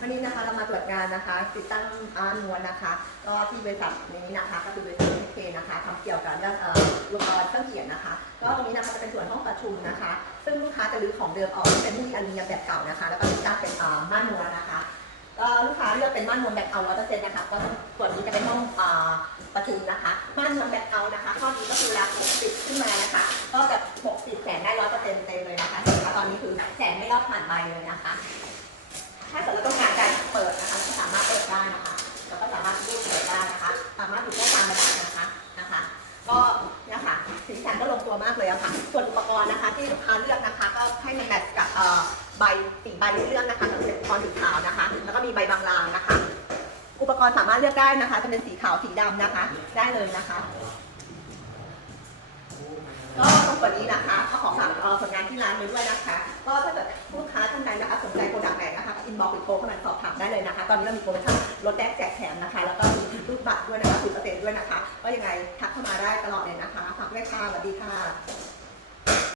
วันนี้นะคะเรามาตรวจงานนะคะติดตั้งอาร์มวนนะคะ ก็ที่บริษัทนี้นะคะก็คือบริษัทเคนะคะทำเกี่ยวกับเรื่องเอ่ออุปกรณ์เครื่องเขียนนะคะ ก็ตรงนี้นะคะจะเป็นส่วนห้องประชุมนะคะ ซึ่งลูกค้าจะรื้อของเดิมออกที่เป็นที่อลูมิเนียมแบบเก่านะคะ แล้วก็ติดตั้งเป็นอ่าม่านม้วนนะคะก็ลูกค้าเลือกเป็นม่านม้วนแบบเอาร้อยเปอร์เซ็นต์นะคะก็ส่วนนี้จะเป็นห้องอ่าประชุมนะคะม่านม้วนแบบเอานะคะข้อดีก็คือเวลาปกปิดขึ้นมานะคะก็จะปกปิดแสงได้ร้อยเปอร์เซ็นต์เต็มเลยนะคะตอนนี้คือแสงไม่รอดผ่านใบเลยนะคะามารถดูได้ตามระดับนะคะนะคะ ก็เนี่ยค่ะสีสันก็ลงตัวมากเลยอะค่ะ ส่วนอุปกรณ์นะคะ ที่ลูกค้าเลือกนะคะ ก็ให้มันแมทช์กับเอ่อใบสีใบที่เลือกนะคะจะเป็นอุปกรณ์สีขาวนะคะ แล้วก็มีใบบางลางนะคะ อุปกรณ์สามารถเลือกได้นะคะ จะเป็นสีขาวสีดำนะคะ ได้เลยนะคะก็ตรงส่วนนี้นะคะเขาขอฝากเอ่อผลงานที่ร้านไว้ด้วยนะคะ ก็ถ้าเกิดลูกค้าท่านใดนะคะสนใจโปรดักต์ไหนนะคะอินบ็อกซ์หรือโทรเข้ามาสอบถามได้เลยนะคะ ตอนนี้เรามีโปรโมชั่นลดแลกแจกแถมนะคะ แล้วก็มี ทักเข้ามาได้ตลอดเลยนะคะฝากด้วยค่ะสวัสดีค่ะ